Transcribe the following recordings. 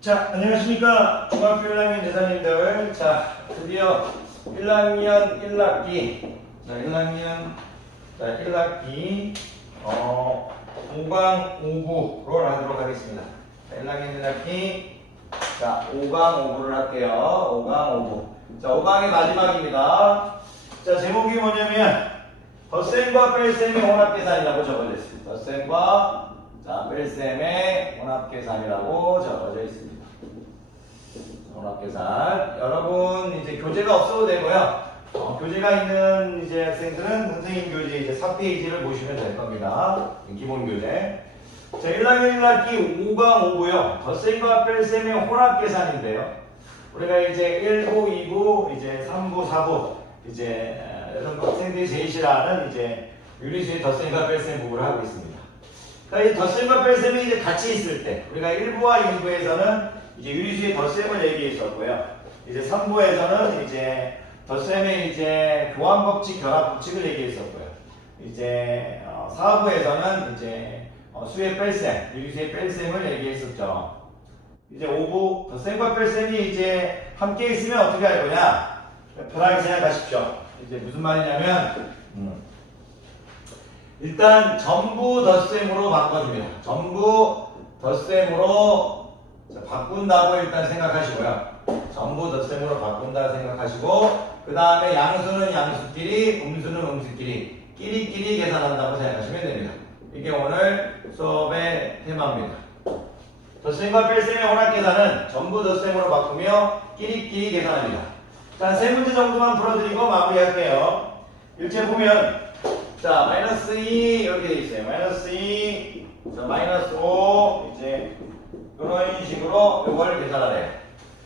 자, 안녕하십니까. 중학교 1학년 재산님들. 자, 드디어 1학년 1학기. 자, 1학기, 5강 5부를 하도록 하겠습니다. 자, 1학년 1학기. 자, 5강 5부를 할게요. 5강 5부. 자, 5강의 마지막입니다. 자, 제목이 뭐냐면, 덧셈과 뺄셈의 혼합계산이라고 적어졌습니다. 덧셈과 뺄셈의 혼합계산이라고 적어져 있습니다. 혼합계산. 여러분, 이제 교재가 없어도 되고요. 교재가 있는 이제 학생들은 선생님 교재 이제 4페이지를 보시면 될 겁니다. 기본 교재. 자, 1학년 1학기 5강 5부요. 덧셈과 뺄셈의 혼합계산인데요. 우리가 이제 1부, 2부, 이제 3부, 4부, 이제 여러분 학생들이 제일 싫어하는 이제 유리수의 덧셈과 뺄셈 부분을 하고 있습니다. 그러니까 이 덧셈과 뺄셈이 이제 같이 있을 때, 우리가 1부와 2부에서는 이제 유리수의 덧셈을 얘기했었고요. 이제 3부에서는 이제 덧셈의 이제 교환법칙, 결합법칙을 얘기했었고요. 이제 4부에서는 이제 수의 뺄셈, 유리수의 뺄셈을 얘기했었죠. 이제 5부 덧셈과 뺄셈이 이제 함께 있으면 어떻게 할 거냐? 편하게 생각하십시오. 이제 무슨 말이냐면 일단 전부 덧셈으로 바꿔줍니다. 전부 덧셈으로 바꾼다고 일단 생각하시고요. 전부 덧셈으로 바꾼다 생각하시고 그 다음에 양수는 양수끼리, 음수는 음수끼리 끼리끼리 계산한다고 생각하시면 됩니다. 이게 오늘 수업의 테마입니다. 덧셈과 뺄셈의 혼합계산은 전부 덧셈으로 바꾸며 끼리끼리 계산합니다. 자, 세 문제 정도만 풀어드리고 마무리할게요. 일제 보면 자, 마이너스 2 이렇게 돼 있어요. 마이너스 2, 자, 마이너스 5 이제 이런 식으로 이걸 계산하래요.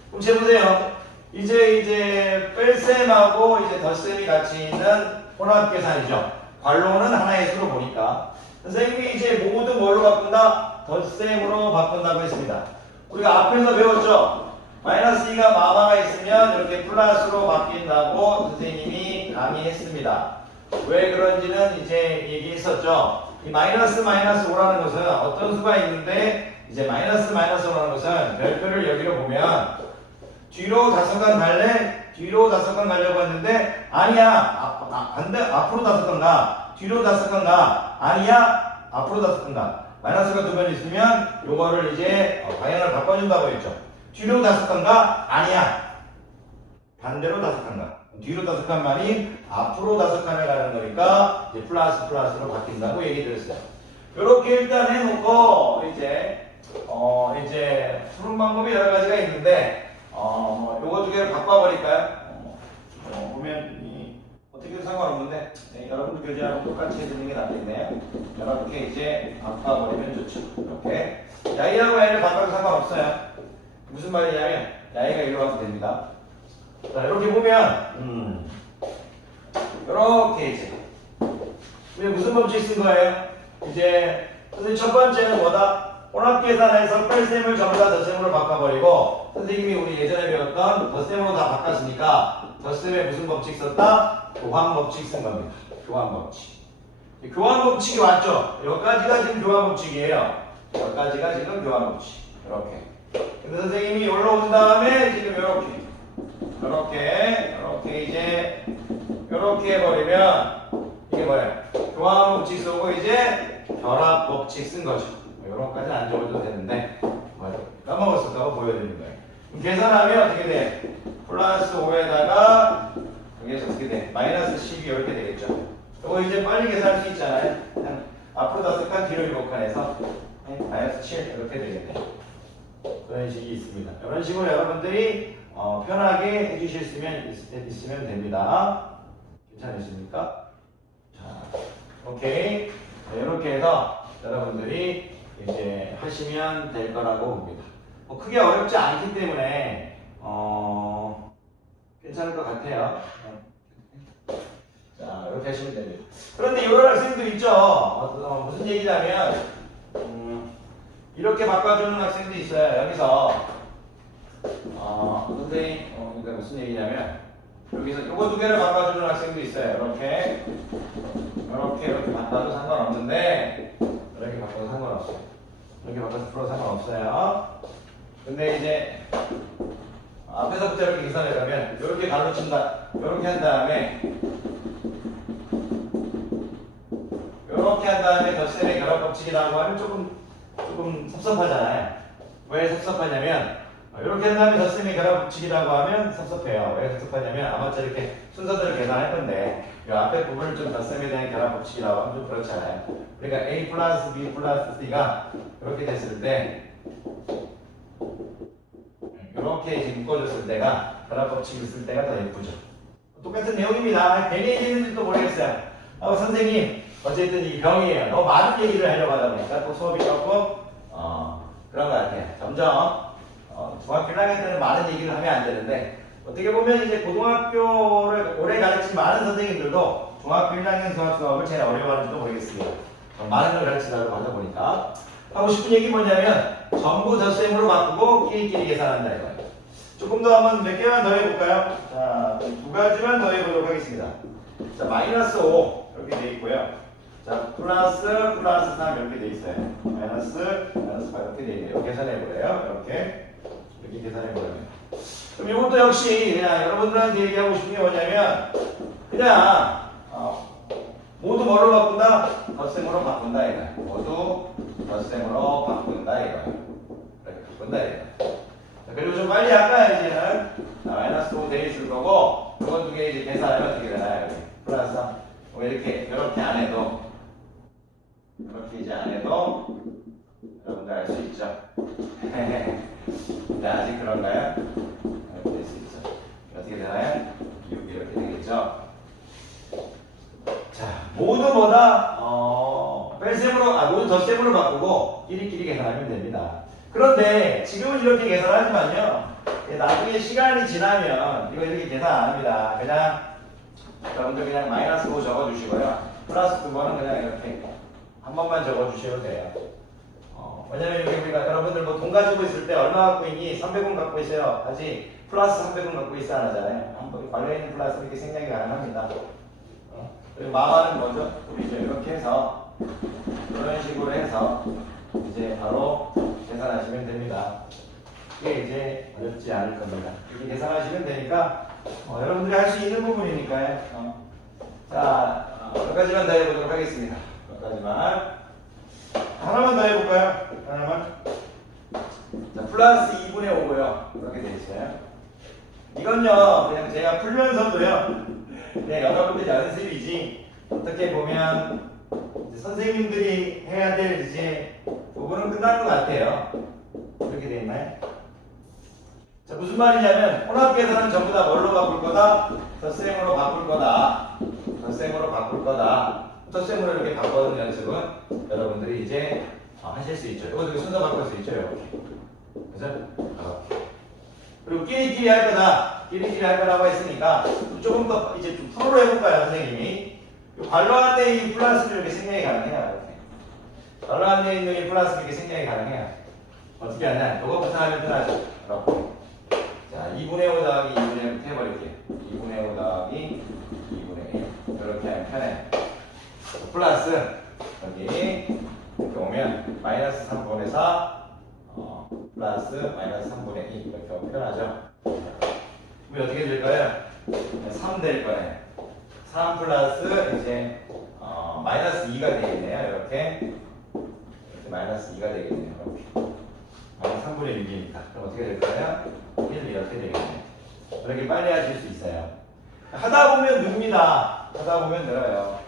그럼 재 보세요. 이제 뺄셈하고 이제 덧셈이 같이 있는 혼합 계산이죠. 괄호는 하나의 수로 보니까 선생님이 이제 모두 뭘로 바꾼다? 덧셈으로 바꾼다고 했습니다. 우리가 앞에서 배웠죠. 마이너스 2가 마마가 있으면 이렇게 플러스로 바뀐다고 선생님이 강의했습니다. 왜 그런지는 이제 얘기했었죠. 이 마이너스 5라는 것은 어떤 수가 있는데 이제 마이너스 5라는 것은 별표를 여기로 보면 뒤로 5칸 갈래? 뒤로 5칸 가려고 했는데 아니야. 반대 앞으로 5칸 가. 뒤로 5칸 가. 아니야. 앞으로 5칸 가. 마이너스가 두 번 있으면 요거를 이제 방향을 바꿔준다고 했죠. 뒤로 5칸 가? 아니야. 반대로 5칸 가. 뒤로 5칸만이 앞으로 5칸을 가는 거니까 이제 플러스로 바뀐다고 얘기 드렸어요. 이렇게 일단 해놓고 이제 푸는 방법이 여러 가지가 있는데 요거 두 개를 바꿔버릴까요? 보면 어떻게든 상관없는데 여러분들 교재하고 똑같이 해주는 게 낫겠네요. 이렇게 이제 바꿔버리면 좋죠. 이렇게 야이하고 야이를 바꿔도 상관없어요. 무슨 말이냐면 야이가 이리로 가도 됩니다. 자, 이렇게 보면 이렇게 이제 우리 무슨 법칙 쓴 거예요? 이제 선생님 첫 번째는 뭐다? 혼합계산에서 뺄셈을 전부 다 덧셈으로 바꿔버리고 선생님이 우리 예전에 배웠던 덧셈으로 다 바꿨으니까 덧셈에 무슨 법칙 썼다? 교환법칙 쓴 겁니다. 교환법칙. 교환법칙이 왔죠? 여기까지가 지금 교환법칙이에요. 여기까지가 지금 교환법칙. 이렇게. 근데 선생님이 여기로 온 다음에 지금 이렇게 이제 이렇게 해버리면 이게 뭐예요? 교환법칙 쓰고 이제 결합법칙 쓴 거죠. 이런까지는 안 적어도 되는데 까먹었을까 보여드리는 거예요. 계산하면 어떻게 돼? 플러스 5에다가 여기에서 어떻게 돼? 마이너스 12 이렇게 되겠죠. 이거 이제 빨리 계산할 수 있잖아요. 그냥 앞으로 5칸 뒤로 7칸 해서 마이너스 7 이렇게 되겠네요. 그런 식이 있습니다. 이런 식으로 여러분들이 편하게 해주실 수 있으면 됩니다. 괜찮으십니까? 자, 오케이. 자, 이렇게 해서 여러분들이 이제 하시면 될 거라고 봅니다. 크게 어렵지 않기 때문에 괜찮을 것 같아요. 자, 이렇게 하시면 됩니다. 그런데 이런 학생도 있죠. 무슨 얘기냐면 이렇게 바꿔주는 학생도 있어요. 여기서 선생님 그러니까 무슨 얘기냐면 여기서 요거 두 개를 바꿔주는 학생도 있어요. 이렇게 바꿔도 상관없는데 이렇게 바꿔도 상관없어요. 이렇게 바꿔서 풀어도 상관없어요. 근데 이제 앞에서부터 이렇게 계산해가면 이렇게 가로친다. 이렇게 한 다음에 이렇게 한 다음에 덧셈의 결합 법칙이라고 하면 조금 섭섭하잖아요. 왜 섭섭하냐면 이렇게 한 다음에 덧셈의 결합 법칙이라고 하면 섭섭해요. 왜 섭섭하냐면 아마도 이렇게 순서대로 계산할 건데 이 앞에 부분을 좀 덧셈에 대한 결합 법칙이라고 하면 좀 그렇잖아요. 그러니까 A 플러스 B 플러스 C가 이렇게 됐을 때 이렇게 이제 묶어줬을 때가 결합 법칙을 쓸 때가 더 예쁘죠. 똑같은 내용입니다. 괜히 얘기했는지도 모르겠어요. 선생님 어쨌든 이 병이에요. 너무 많은 얘기를 하려고 하다 보니까 또 수업이 조금 그런 것 같아요. 점점 중학교 1학년 때는 많은 얘기를 하면 안 되는데 어떻게 보면 이제 고등학교를 오래 가르친 많은 선생님들도 중학교 1학년 수업을 제일 어려워하는지도 모르겠습니다. 많은 걸 가르치려고 하다 보니까 하고 싶은 얘기 뭐냐면 전부 덧셈으로 바꾸고 끼리끼리 계산한다 이거예요. 조금 더 한번 몇 개만 더 해볼까요? 자, 두 가지만 더 해보도록 하겠습니다. 자, 마이너스 5 이렇게 돼 있고요. 자, 플러스 3 이렇게 돼 있어요. 마이너스 8 이렇게 돼 있네요. 계산해보래요. 이렇게 계산해보래요. 그럼 이것도 역시 그냥 여러분들한테 얘기하고 싶은 게 뭐냐면 그냥 모두 뭐로 바꾼다? 덧셈으로 바꾼다 이거야. 모두 덧셈으로 바꾼다 이거야. 이렇게 바꾼다 이거야. 그리고 좀 빨리 할까요 이제는? 마이너스 5 돼 있을 거고 이건 두 개 이제 계산하면 어떻게 되나요? 여기. 플러스 3. 이렇게 안 해도 이렇게 이제 안 해도 여러분들 알 수 있죠. 근데 아직 그런가요? 이렇게 될 수 있죠. 어떻게 되나요? 6 이렇게 되겠죠. 자, 모두 뭐다? 뺄셈으로, 모두 덧셈으로 바꾸고 끼리끼리 계산하면 됩니다. 그런데 지금은 이렇게 계산하지만요. 나중에 시간이 지나면 이거 이렇게 계산 안 합니다. 그냥 여러분들 그냥 마이너스 5 적어주시고요. 플러스 2번은 그냥 이렇게 한 번만 적어주셔도 돼요. 왜냐면 여기 우리가 여러분들 뭐 돈 가지고 있을 때 얼마 갖고 있니? 300원 갖고 있어요. 하지 플러스 300원 갖고 있어 안 하잖아요. 한번 관련 있는 플러스 이렇게 생략이 가능합니다. 그리고 마마는 뭐죠? 우리 이제 이렇게 해서 이런 식으로 해서 이제 바로 계산하시면 됩니다. 이게 이제 어렵지 않을 겁니다. 이렇게 계산하시면 되니까 여러분들이 할 수 있는 부분이니까요. 자, 몇 가지만 더 해보도록 하겠습니다. 몇 가지만. 하나만 더 해볼까요? 하나만. 자, 플러스 2분의 5고요. 이렇게 돼 있어요. 이건요, 그냥 제가 풀면서도요, 그냥 여러분들 연습이지, 어떻게 보면, 선생님들이 해야 될 이제 부분은 끝난 것 같아요. 이렇게 돼 있나요? 자, 무슨 말이냐면, 혼합계산은 전부 다 뭘로 바꿀 거다? 덧셈으로 바꿀 거다. 덧셈으로 바꿀 거다. 덧셈으로 이렇게 바꿔는 연습은 여러분들이 이제 하실 수 있죠. 이거 순서 바꿀 수 있죠. 이렇게. 그죠? 그리고 끼리끼리 할 거다. 끼리끼리 할 거라고 했으니까 조금 더 이제 좀 프로로 해볼까요, 선생님이? 관로한 데 이 플러스를 이렇게 생략이 가능해요. 이렇게. 관로한 데 있는 이 플러스 이렇게 생략이 가능해요. 어떻게 하냐? 이거부터 하면 편하죠. 이렇게. 자, 2분의 5 더하기 2분의 1 해버릴게요. 2분의 5 더하기 2분의 1. 이렇게 하면 편해요. 플러스 여기 이렇게 오면 마이너스 3분의 4 플러스 마이너스 3분의 2 이렇게 하면 편하죠. 그럼 어떻게 될까요? 3 될 거예요. 3 플러스 이제 마이너스 2가 되겠네요. 이렇게 마이너스 2가 되겠네요. 이렇게 마이너스 3분의 6이니까 그럼 어떻게 될까요? 1 이렇게 되겠네요. 이렇게 빨리 하실 수 있어요. 하다 보면 늡니다. 하다 보면 늘어요.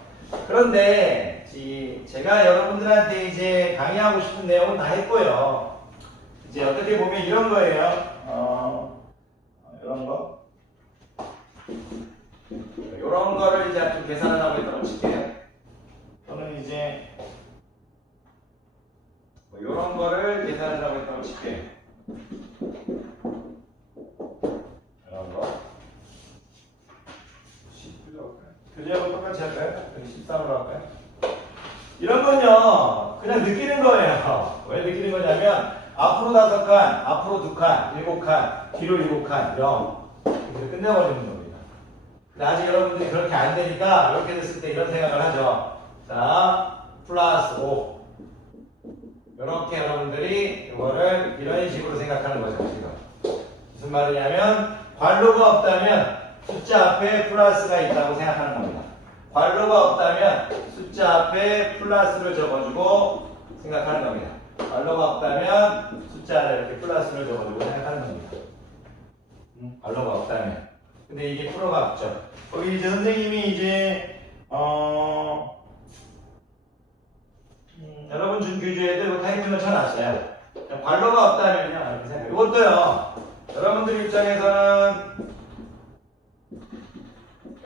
그런데 제가 여러분들한테 이제 강의하고 싶은 내용은 다 했고요. 이제 어떻게 보면 이런 거예요. 이런 거. 이런 거를 이제 좀 계산을 하고 있다고 칠게요. 또는 이제 이런 거를 계산을 하고 있다고 칠게요. 이런 거. 교재하고 똑같이 할까요? 13으로 할까요? 이런 건요, 그냥 느끼는 거예요. 왜 느끼는 거냐면, 앞으로 5칸, 앞으로 2칸, 7칸, 뒤로 7칸, 0. 이렇게 끝내버리는 겁니다. 근데 아직 여러분들이 그렇게 안 되니까, 이렇게 됐을 때 이런 생각을 하죠. 자, 플러스 5. 이렇게 여러분들이 이거를 이런 식으로 생각하는 거죠. 숫자 앞에 플러스가 있다고 생각하는 겁니다. 괄호가 없다면 숫자 앞에 플러스를 적어주고 생각하는 겁니다. 괄호가 없다면 숫자 아래 이렇게 플러스를 적어주고 생각하는 겁니다. 괄호가 없다면. 근데 이게 프로가 없죠. 거기 이제 선생님이 이제 여러분 준 교재에도 타이틀을 쳐놨어요. 괄호가 없다면요 이렇게 생각해요. 이것도요. 여러분들 입장에서는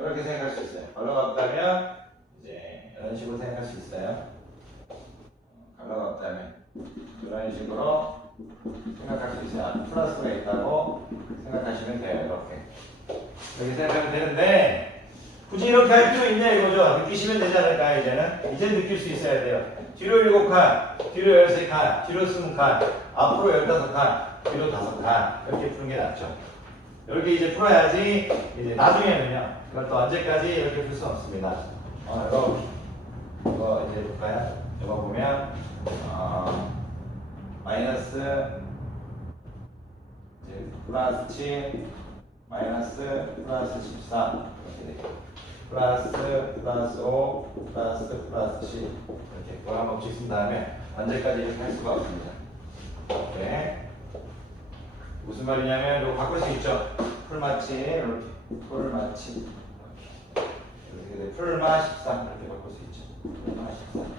이렇게 생각할 수 있어요. 괄호가 없다면 이제 이런 식으로 생각할 수 있어요. 괄호가 없다면 이런 식으로 생각할 수 있어요. 플러스가 있다고 생각하시면 돼요. 이렇게 생각하면 되는데 굳이 이렇게 할 필요 있냐 이거죠. 느끼시면 되지 않을까요? 이제 느낄 수 있어야 돼요. 뒤로 7칸, 뒤로 13칸, 뒤로 20칸, 앞으로 15칸, 뒤로 5칸 이렇게 푸는 게 낫죠. 이렇게 이제 풀어야지 이제 나중에는요. 이걸 또 언제까지 이렇게 풀 수 없습니다. 이거 이제 볼까요? 이거 보면 마이너스 이제 플러스 7 마이너스 플러스 14 이렇게 돼요. 플러스 5 플러스 7 이렇게 꼴한 법칙 쓴 다음에 언제까지 이렇게 할 수가 없습니다. 네. 무슨 말이냐면 이거 바꿀 수 있죠. 풀마치 이렇게 풀마치 이렇게 풀마 13 이렇게 바꿀 수 있죠. 풀마 13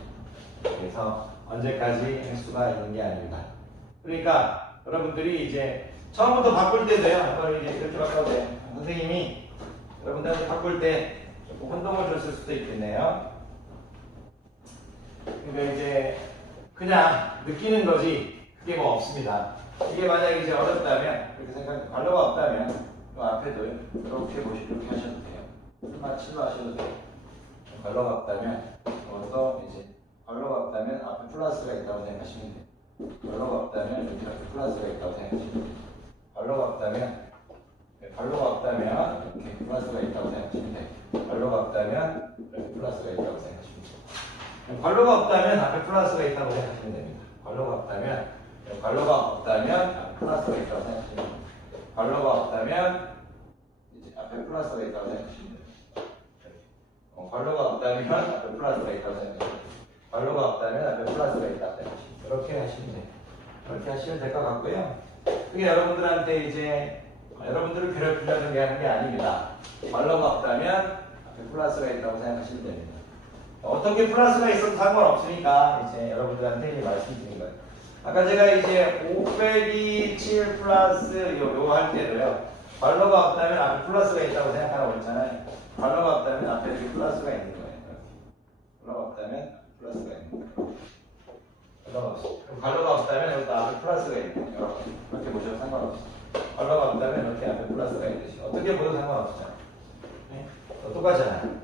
그래서 언제까지 할 수가 있는 게 아닙니다. 그러니까 여러분들이 이제 처음부터 바꿀 때도요. 이제 이렇게 바꿔도 돼요. 선생님이 여러분들한테 바꿀 때 조금 혼동을 줬을 수도 있겠네요. 그러니까 이제 그냥 느끼는 거지 그게 뭐 없습니다. 이게 만약에 이제 어렵다면 그렇게 생각 괄호가 없다면 그 앞에도 이렇게 이렇게 하셔도 돼요. 풀마 7로 하셔도 돼요. 괄호가 없다면 이것도 이제 괄호가 없다면 앞에 플러스가 있다고 생각하시면 돼요. 괄호가 없다면 이렇게 앞에 플러스가 있다고 생각하시면 돼요. 괄호가 없다면 이렇게 플러스가 있다고 생각하시면 돼요. 괄호가 없다면 이렇게 플러스가 있다고 생각하시면 돼요. 괄호가 없다면 앞에 플러스가 있다고 생각하시면 됩니다. 괄호가 없다면 플러스가 있다고 생각하시면 됩니다. 괄호가 없다면 이제 앞에 플러스가 있다고 생각하시면 됩니다. 괄호가 없다면 앞에 플러스가 있다고 생각하시면 됩니다. 괄호가 없다면 앞에 플러스가 있다고 생각하시면 됩니다. 이렇게 하시면 돼요. 이렇게 하시면 될 것 같고요. 그게 여러분들한테 이제 여러분들을 괴롭히려는 게 아닙니다. 괄호가 없다면 앞에 플러스가 있다고 생각하시면 됩니다. 어떻게 플러스가 있어도 상관없으니까 이제 여러분들한테 이제 말씀드린 거예요. 아까 제가 이제 5 빼기 7 플러스 요거 할 때도요. 괄호가 없다면 앞에 플러스가 있다고 생각하라고 했잖아요. 괄호가 없다면 앞에 이렇게 플러스가 있는 거예요. 괄호가 없다면 플러스가 있는 거예요. 괄호가 없다면 여기 앞에 플러스가 있는 거예요. 이렇게 보셔도 상관없어요. 괄호가 없다면 이렇게 앞에 플러스가 있듯이 어떻게 보도 상관없어요. 네? 똑같잖아요.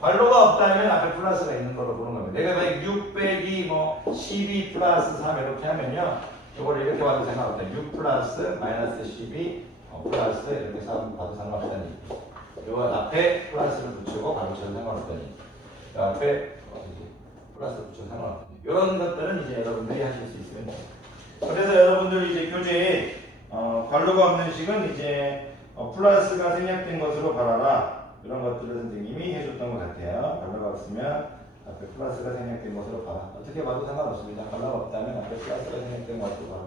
괄호가 없다면 앞에 플러스가 있는 걸로 보는 겁니다. 내가 만약 6 빼기 12 플러스 3 이렇게 하면요. 이걸 이렇게 봐도 상관없다. 6 플러스 마이너스 12 플러스 이렇게 봐도 상관없다니. 이거 앞에 플러스를 붙이고 가로쳐도 상관없다니. 그 앞에 플러스 붙여도 상관없다니. 이런 것들은 이제 여러분들이 하실 수 있으면 돼요. 그래서 여러분들 이제 교재에 괄호가 없는 식은 이제 플러스가 생략된 것으로 봐라라. 이런 것들을 선생님이 해줬던 것 같아요. 괄호가 없으면 앞에 플러스가 생략된 것으로 봐라. 어떻게 봐도 상관없습니다. 괄호가 없다면 앞에 플러스가 생략된 것으로 봐라.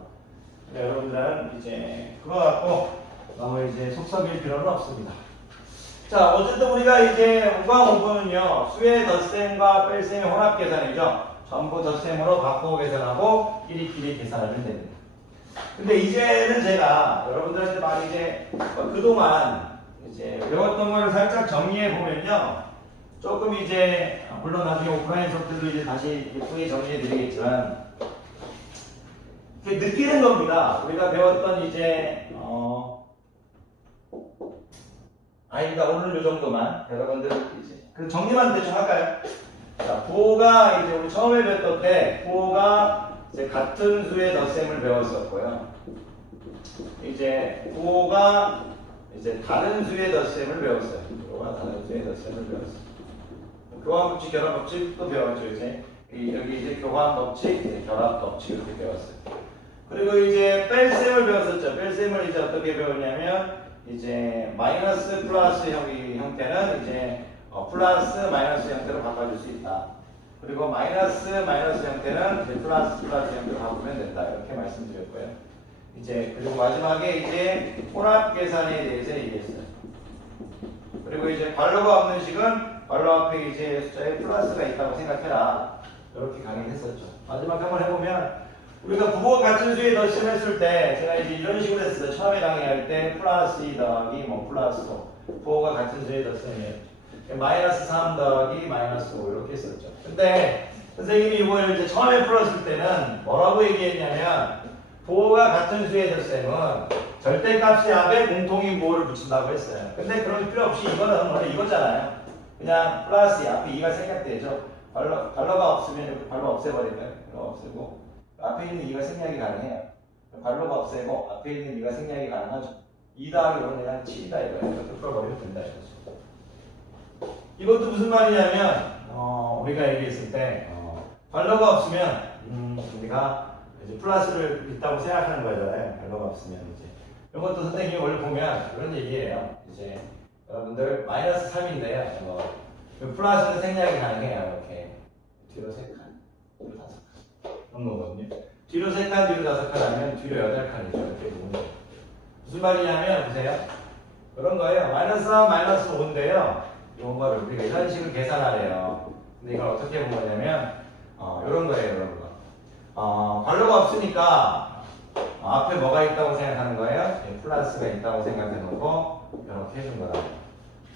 여러분들은 이제 그거 갖고 너무 이제 속썩일 필요는 없습니다. 자, 어쨌든 우리가 이제 5강 5분은요. 수의 덧셈과 뺄셈의 혼합 계산이죠. 전부 덧셈으로 바꾸고 계산하고 끼리끼리 계산하면 됩니다. 근데 이제는 제가 여러분들한테 막 이제 그동안 이제 배웠던 걸 살짝 정리해 보면요. 조금 이제 물론 나중에 오프라인 수업들도 이제 다시 예쁘게 정리해 드리겠지만 느끼는 겁니다. 우리가 배웠던 이제 아니다 오늘 요 정도만 여러분들 이제 그 정리만 대충 할까요? 자, 부호가 이제 우리 처음에 배웠던 때 부호가 이제 같은 수의 덧셈을 배웠었고요. 이제 부호가 이제 다른 수의 덧셈을 배웠어요. 부호가 다른 수의 덧셈을 배웠어요. 교환 법칙, 결합 법칙도 배웠죠. 이제 여기 이제 교환 법칙, 이제 결합 법칙 이렇게 배웠어요. 그리고 이제 뺄셈을 배웠었죠. 뺄셈을 이제 어떻게 배웠냐면 이제 마이너스 플러스 형태는 이제 플러스 마이너스 형태로 바꿔줄 수 있다. 그리고 마이너스 형태는 이제 플러스 형태로 바꾸면 된다. 이렇게 말씀드렸고요. 이제 그리고 마지막에 이제 혼합 계산에 대해서 얘기했어요. 그리고 이제 괄호가 없는 식은 괄호 앞에 이제 숫자에 플러스가 있다고 생각해라. 이렇게 강의했었죠. 마지막 한번 해보면 우리가 부호가 같은 수에 덧셈 했을 때 제가 이제 이런 식으로 했어요. 처음에 강의할 때 플러스 2 더하기 뭐 플러스 5 부호가 같은 수에 덧셈이에요. 마이너스 3 더하기 마이너스 5 이렇게 했었죠. 근데 선생님이 이걸 이제 처음에 풀었을 때는 뭐라고 얘기했냐면 부호가 같은 수의 덧셈은 절대값이 앞에 공통인 부호를 붙인다고 했어요. 근데 그럴 필요 없이 이거는 원래 이거잖아요. 그냥 플러스 앞에 2가 생략되죠. 괄호가 없으면 이렇게 괄호 없애버릴까요? 괄호 없애고 앞에 있는 2가 생략이 가능해요. 괄호가 없애고 앞에 있는 2가 생략이 가능하죠. 2 더하기 5는 그냥 7이다 이거예요. 이렇게 풀어버리면 된다 이거죠. 이것도 무슨 말이냐면 우리가 얘기했을 때 괄호가 없으면 우리가 이제 플러스를 있다고 생각하는 거잖아요. 괄호가 없으면 이제 이것도 선생님이 원래 보면 그런 얘기예요. 이제 여러분들 마이너스 3인데요. 플러스는 생략이 가능해요. 이렇게 뒤로 3칸, 뒤로 5칸 그런 거거든요. 뒤로 3칸, 뒤로 5칸 하면 뒤로 8칸이죠. 이렇게 보면 무슨 말이냐면 보세요. 그런 거예요. 마이너스 3, 마이너스 5인데요. 이런 거를 우리가 이런 식으로 계산하래요. 근데 이걸 어떻게 본 거냐면 이런 거예요. 이런 거. 괄호가 없으니까 앞에 뭐가 있다고 생각하는 거예요? 플러스가 있다고 생각해 놓고 이렇게 해준 거다.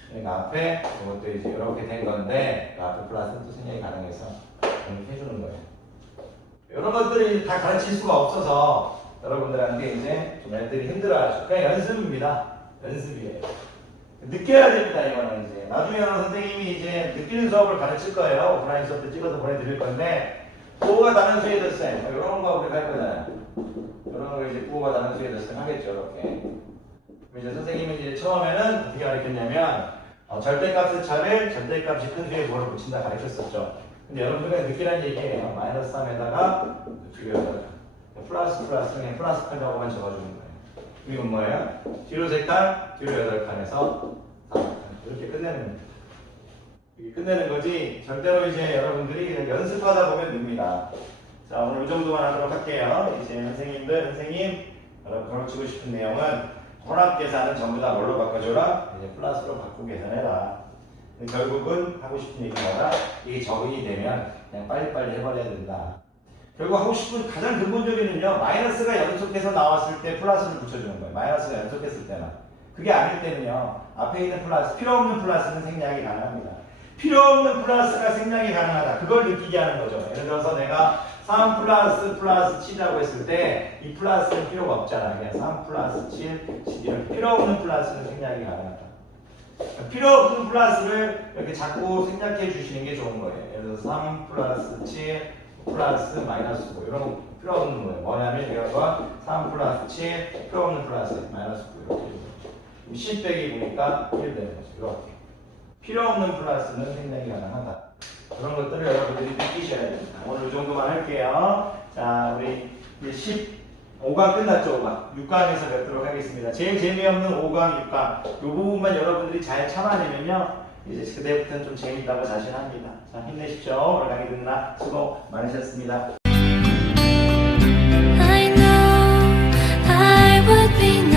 그러니까 앞에 이것도 이제 이렇게 된 건데 그 앞에 플러스는 또 생략이 가능해서 이렇게 해주는 거예요. 이런 것들을 다 가르칠 수가 없어서 여러분들한테 이제 좀 애들이 힘들어하죠. 그냥 연습입니다. 연습이에요. 느껴야 됩니다. 이거는 이제 나중에 선생님이 이제 느끼는 수업을 가르칠 거예요. 오프라인 수업도 찍어서 보내드릴 건데 부호가 다른 수에 덧셈 이런 거 우리가 할 거잖아요. 이런 거 이제 부호가 다른 수에 덧셈 하겠죠. 이렇게. 이제 선생님이 이제 처음에는 어떻게 가르쳤냐면 절대값의 차를 절대값이 큰 수에 뭐를 붙인다 가르쳤었죠. 근데 여러분들이 느끼라는 얘기예요. 마이너스 3에다가 뒤로다가 플러스 그냥 플러스 8이라고만 적어주는 거예요. 이건 뭐예요? 뒤로 3칸, 뒤로 8칸에서 4칸 이렇게 끝내는 거예요. 이렇게 끝내는 거지 절대로 이제 여러분들이 그냥 연습하다 보면 됩니다. 자, 오늘 이 정도만 하도록 할게요. 이제 선생님 여러분 가르치고 싶은 내용은 혼합 계산은 전부 다 뭘로 바꿔줘라? 이제 플러스로 바꾸고 계산해라. 결국은 하고 싶은 얘기가 이게 적응이 되면 그냥 빨리빨리 해버려야 된다. 결국 하고 싶은 가장 근본적인은요, 마이너스가 연속해서 나왔을 때 플러스를 붙여주는 거예요. 마이너스가 연속했을 때만. 그게 아닐 때는요, 앞에 있는 플러스, 필요 없는 플러스는 생략이 가능합니다. 필요 없는 플러스가 생략이 가능하다. 그걸 느끼게 하는 거죠. 예를 들어서 내가 3 플러스 7이라고 했을 때 이 플러스는 필요가 없잖아. 그냥 3 플러스 7, 이렇게 필요 없는 플러스는 생략이 가능하다. 필요 없는 플러스를 이렇게 자꾸 생략해 주시는 게 좋은 거예요. 예를 들어서 3 플러스 7 플러스 마이너스 5 이런 거 필요 없는 거예요. 뭐냐면 이런 거 3 플러스 7 필요 없는 플러스 마이너스 9 이렇게 되는 거죠. 10 빼기 보니까 1 되는 거죠. 이렇게. 필요 없는 플러스는 생략이 가능하다. 그런 것들을 여러분들이 느끼셔야 됩니다. 오늘 이 정도만 할게요. 자, 우리 이제 15강 끝났죠, 5강. 6강에서 뵙도록 하겠습니다. 제일 재미없는 5강, 6강. 이 부분만 여러분들이 잘 참아내면요, 이제 그때부터는 좀 재밌다고 자신합니다. 자, 힘내십시오. 오늘 강의 듣느라 수고 많으셨습니다.